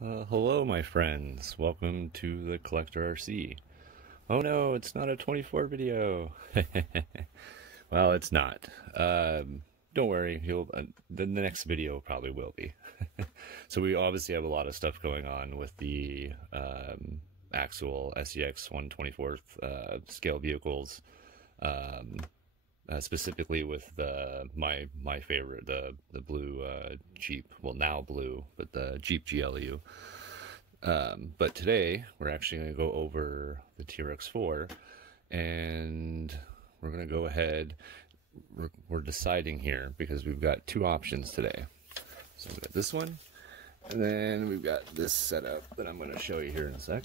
Hello, my friends. Welcome to the Collector RC. Oh no, it's not a 24 video. Well, it's not. Don't worry, the next video probably will be. So we obviously have a lot of stuff going on with the Axle SEX 1/24 scale vehicles. Um, Specifically with my favorite, the blue Jeep, well now blue, but the Jeep GLU. But today we're actually going to go over the TRX4, and we're going to go ahead. We're deciding here because we've got two options today. So we've got this one, and then we've got this setup that I'm going to show you here in a sec.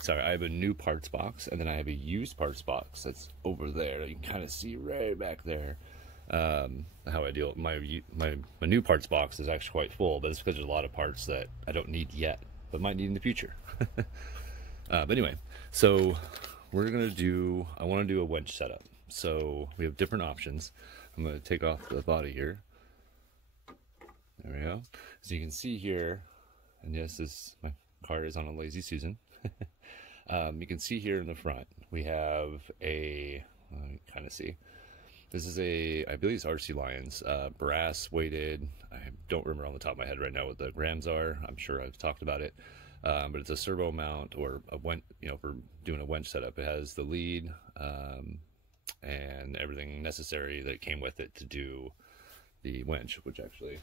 Sorry, I have a new parts box, and then I have a used parts box that's over there that you can kind of see right back there. How I deal. My new parts box is actually quite full, but it's because there's a lot of parts that I don't need yet, but might need in the future. But anyway, so we're gonna do. I want to do a winch setup. So we have different options. I'm gonna take off the body here. There we go. So you can see here, and yes, my car is on a lazy Susan. You can see here in the front we have a, kind of see, this is a, I believe it's RC Lions, brass weighted. I don't remember on the top of my head right now what the grams are. I'm sure I've talked about it, but it's a servo mount, or a winch, for doing a winch setup. It has the lead and everything necessary that came with it to do the winch, which actually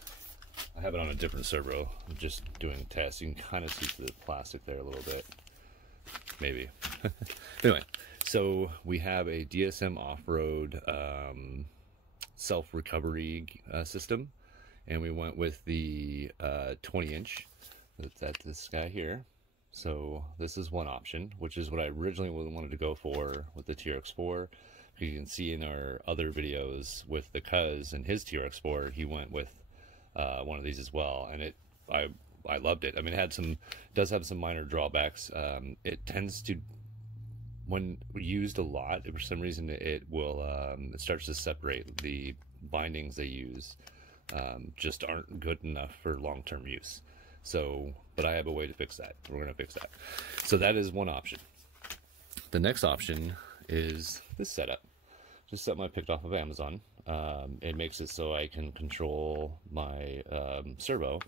I have it on a different servo. I'm just doing a test. You can kind of see through the plastic there a little bit. Maybe. Anyway, so we have a DSM off-road self-recovery system, and we went with the 20-inch. That's this guy here. So this is one option, which is what I originally wanted to go for with the TRX4. You can see in our other videos with the Cuz and his TRX4, he went with one of these as well, and I loved it. I mean, does have some minor drawbacks. It tends to, when used a lot, for some reason it starts to separate. The bindings they use just aren't good enough for long-term use. So, but I have a way to fix that. We're gonna fix that. So that is one option. The next option is this setup. Just something I picked off of Amazon. It makes it so I can control my servo.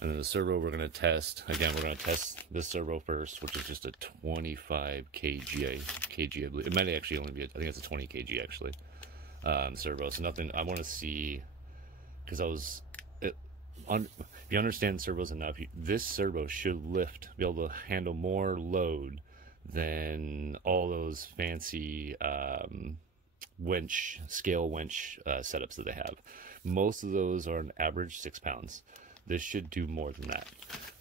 And then the servo we're going to test, again, we're going to test this servo first, which is just a 25 kg, I believe. It might actually only be, I think it's a 20 kg actually, servo. So nothing, I want to see, because if you understand servos enough, this servo should be able to handle more load than all those fancy scale winch setups that they have. Most of those are an average 6 pounds. This should do more than that.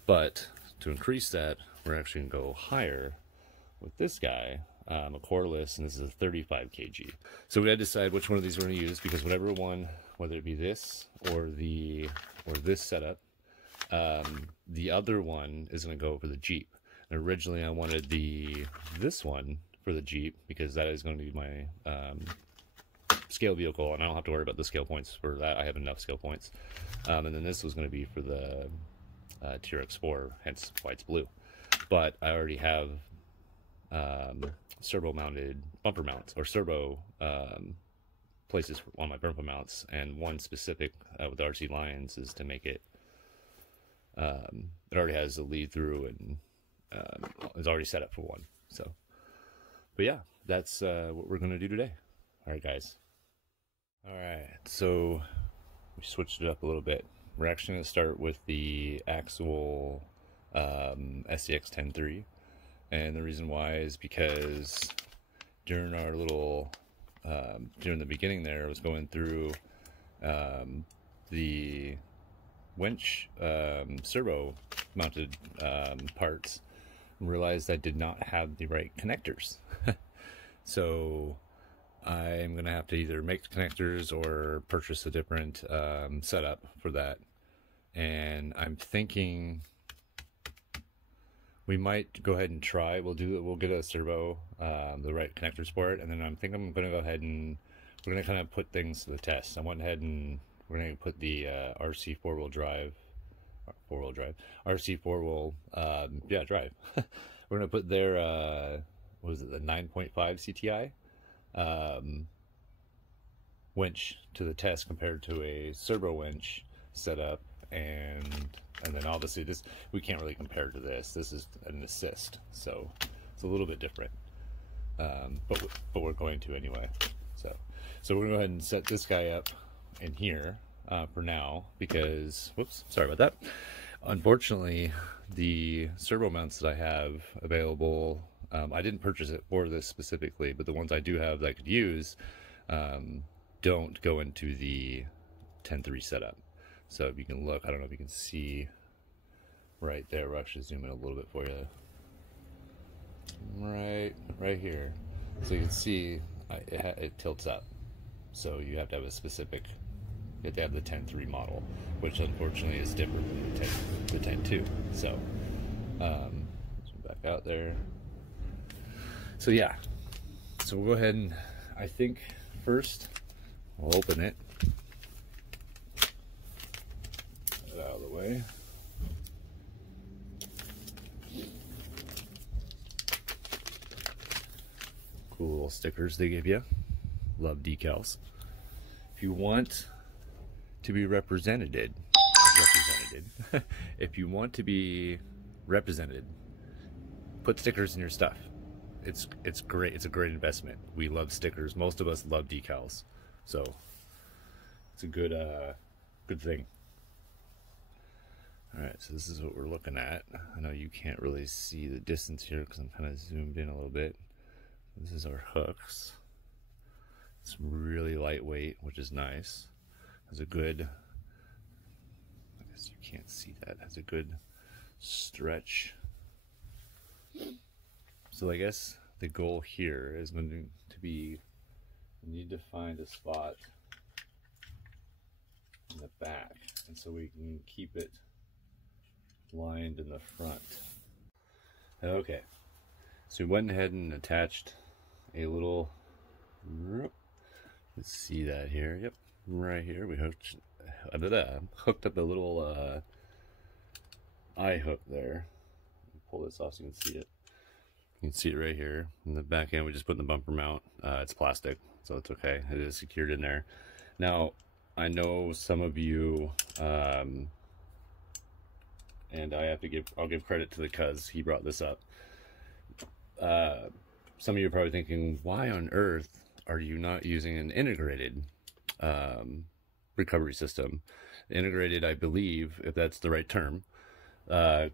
But to increase that, we're actually going to go higher with this guy, a cordless, and this is a 35 kg. So we had to decide which one of these we're going to use, because whatever one, whether it be this or this setup, the other one is going to go for the Jeep. And originally I wanted this one for the Jeep, because that is going to be my scale vehicle, and I don't have to worry about the scale points for that. I have enough scale points. And then this was going to be for the TRX4, hence why it's blue. But I already have servo mounted bumper mounts, or servo places on my bumper mounts, and one specific with the RC Lions is to make it, it already has a lead through, and it's already set up for one. So, but yeah, that's what we're going to do today. All right, guys. All right, so we switched it up a little bit. We're actually going to start with the Axle SEX 10.3, and the reason why is because during our little during the beginning there, I was going through the winch servo mounted parts, and realized I did not have the right connectors. So I'm going to have to either make the connectors or purchase a different setup for that. And I'm thinking we might go ahead and try. We'll get a servo, the right connectors for it. And then I'm going to go ahead and we're going to kind of put things to the test. I went ahead and we're going to put the RC four-wheel drive four-wheel drive, RC four-wheel, yeah, drive. We're gonna put their what was it, the 9.5 CTI winch to the test compared to a servo winch setup, and then obviously this we can't really compare to this. This is an assist, so it's a little bit different, but we're going to anyway. So we're gonna go ahead and set this guy up in here for now, because whoops, sorry about that. Unfortunately, the servo mounts that I have available, I didn't purchase it for this specifically, but the ones I do have that I could use don't go into the 10.3 setup. So if you can look, I don't know if you can see right there. We'll actually zoom in a little bit for you. Right here. So you can see it tilts up. So you have to have a specific, you have to have the 10.3 model, which unfortunately is different than the 10.2. So zoom back out there. So yeah, so we'll go ahead and I think first we'll open it. Get it out of the way. Cool little stickers they give you. Love decals. If you want to be represented, if you want to be represented, put stickers in your stuff. It's great. It's a great investment. We love stickers. Most of us love decals, so it's a good thing. All right, so this is what we're looking at. I know you can't really see the distance here because I'm kind of zoomed in a little bit. This is our hooks. It's really lightweight, which is nice. Has a good, I guess you can't see that, has a good stretch. So I guess the goal here is going to be, we need to find a spot in the back, and so we can keep it lined in the front. Okay, so we went ahead and attached a little, let's see that here, yep, right here, we hooked up a little eye hook there. Pull this off so you can see it. You can see it right here. In the back end, we just put in the bumper mount. It's plastic, so it's okay. It is secured in there. Now, I know some of you, and I'll give credit to the cuz he brought this up. Some of you are probably thinking, why on earth are you not using an integrated recovery system? Integrated, I believe, if that's the right term,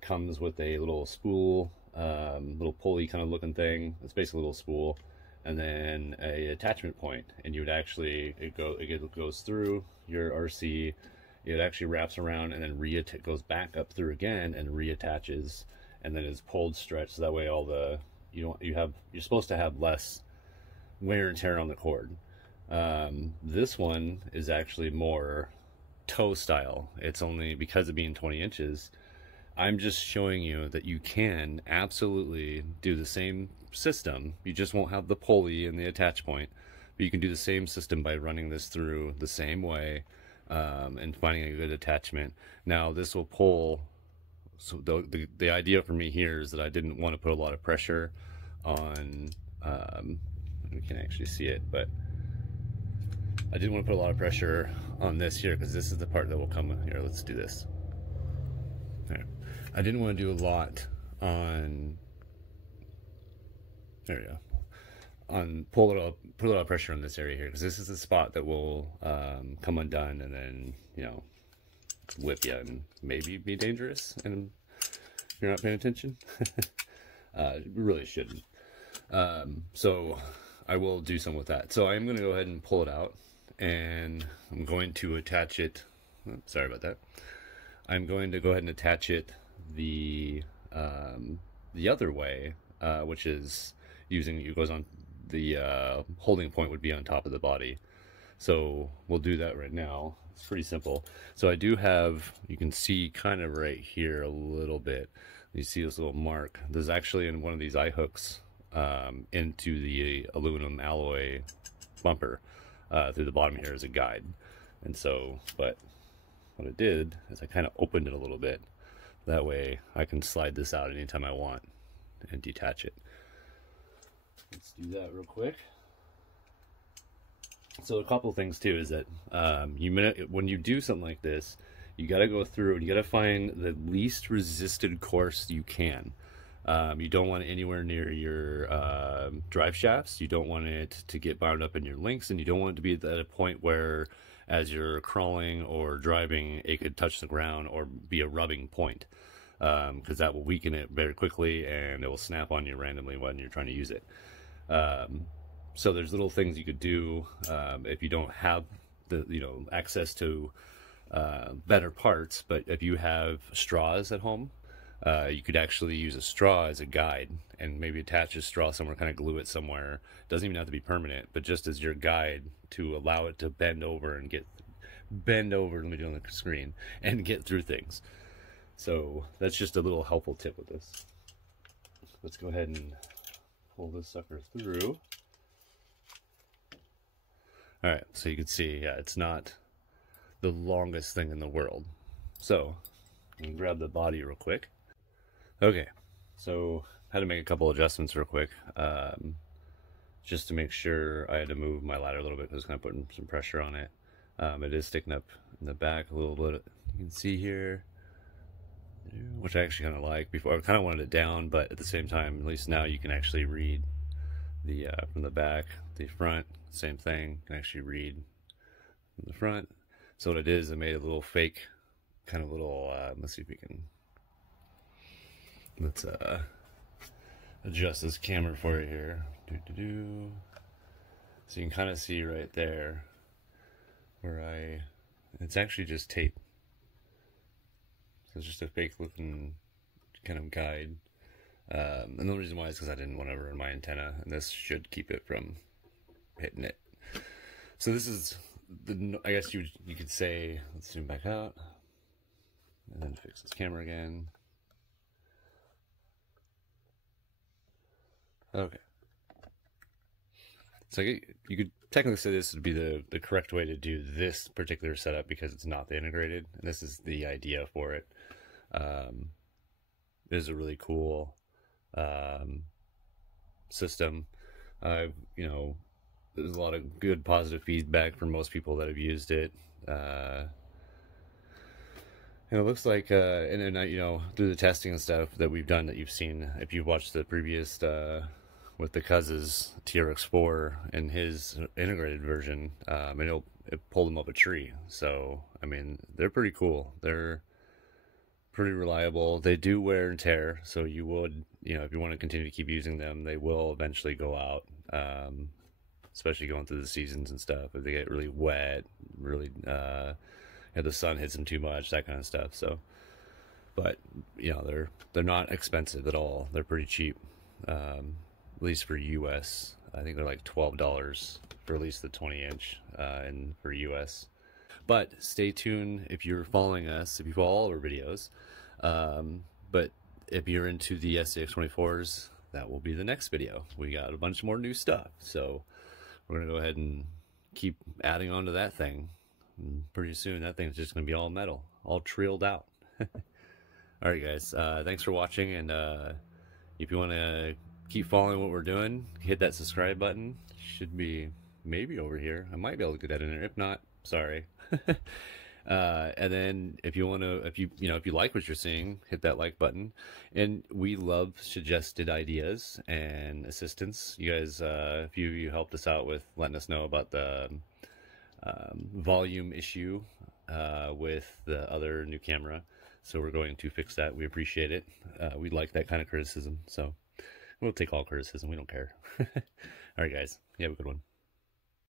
comes with a little spool, little pulley kind of looking thing. It's basically a little spool, and then a attachment point, and you would actually, it goes through your RC, it actually wraps around and then goes back up through again and reattaches, and then is pulled, stretched, so that way all the, you're supposed to have less wear and tear on the cord. This one is actually more toe style. It's only because of being 20 inches. I'm just showing you that you can absolutely do the same system. You just won't have the pulley and the attach point, but you can do the same system by running this through the same way and finding a good attachment. Now this will pull, so the idea for me here is that I didn't want to put a lot of pressure on, we can actually see it, but I didn't want to put a lot of pressure on this here because this is the part that will come here. Let's do this. There. I didn't want to do a lot on, there we go, on put a lot of pressure on this area here, because this is the spot that will come undone and then, whip you and maybe be dangerous, and if you're not paying attention. You really shouldn't. So I will do some with that. So I'm going to go ahead and pull it out, and I'm going to attach it, sorry about that. I'm going to go ahead and attach it the other way, which is using, it goes on, the holding point would be on top of the body. So we'll do that right now. It's pretty simple. So I do have, you can see kind of right here a little bit, you see this little mark. There's actually in one of these eye hooks into the aluminum alloy bumper through the bottom here is a guide. And so, but what I did is I kind of opened it a little bit. That way I can slide this out anytime I want and detach it. Let's do that real quick. So a couple of things too is that when you do something like this, you got to go through and you got to find the least resisted course you can. You don't want it anywhere near your drive shafts. You don't want it to get bound up in your links, and you don't want it to be at a point where as you're crawling or driving it could touch the ground or be a rubbing point, because that will weaken it very quickly and it will snap on you randomly when you're trying to use it. So there's little things you could do if you don't have the access to better parts. But if you have straws at home, you could actually use a straw as a guide and maybe attach a straw somewhere, kind of glue it somewhere. It doesn't even have to be permanent, but just as your guide to allow it to bend over, let me do it on the screen, and get through things. So that's just a little helpful tip with this. Let's go ahead and pull this sucker through. All right, so you can see, yeah, it's not the longest thing in the world. So I'm gonna grab the body real quick. Okay, so I had to make a couple adjustments real quick, just to make sure. I had to move my ladder a little bit because it's kind of putting some pressure on it. It is sticking up in the back a little bit. You can see here, which I actually kind of like. Before I kind of wanted it down, but at the same time, at least now you can actually read the from the back, the front, same thing. You can actually read from the front. So what it is, I made a little fake, kind of little. Let's see if we can. Let's adjust this camera for you here. So you can kind of see right there where it's actually just tape. So it's just a fake looking kind of guide. And the reason why is because I didn't want to ruin my antenna, and this should keep it from hitting it. So this is I guess you could say, let's zoom back out and then fix this camera again. Okay. So you could technically say this would be the correct way to do this particular setup because it's not the integrated, and this is the idea for it. It is a really cool system. There's a lot of good positive feedback from most people that have used it. And it looks like, and through the testing and stuff that we've done, that you've seen, if you've watched the previous with the Cuz's TRX4 and his integrated version, it pulled them up a tree. So I mean, they're pretty cool. They're pretty reliable. They do wear and tear, so you would, if you want to continue to keep using them, they will eventually go out. Especially going through the seasons and stuff. If they get really wet, really, the sun hits them too much, that kind of stuff. So, but they're not expensive at all. They're pretty cheap, at least for US. I think they're like $12 for at least the 20-inch, and for US. But stay tuned if you're following us, if you follow all our videos. But if you're into the SCX24s, that will be the next video. We got a bunch more new stuff, so we're gonna go ahead and keep adding on to that thing. And pretty soon that thing's just gonna be all metal, all trilled out. All right, guys, thanks for watching, and if you want to keep following what we're doing, hit that subscribe button. Should be maybe over here. I might be able to get that in there. If not, sorry. And then if you like what you're seeing, hit that like button. And we love suggested ideas and assistance. You guys, a few of you helped us out with letting us know about the volume issue with the other new camera. So we're going to fix that. We appreciate it. We like that kind of criticism. So we'll take all criticism. We don't care. All right, guys. You have a good one.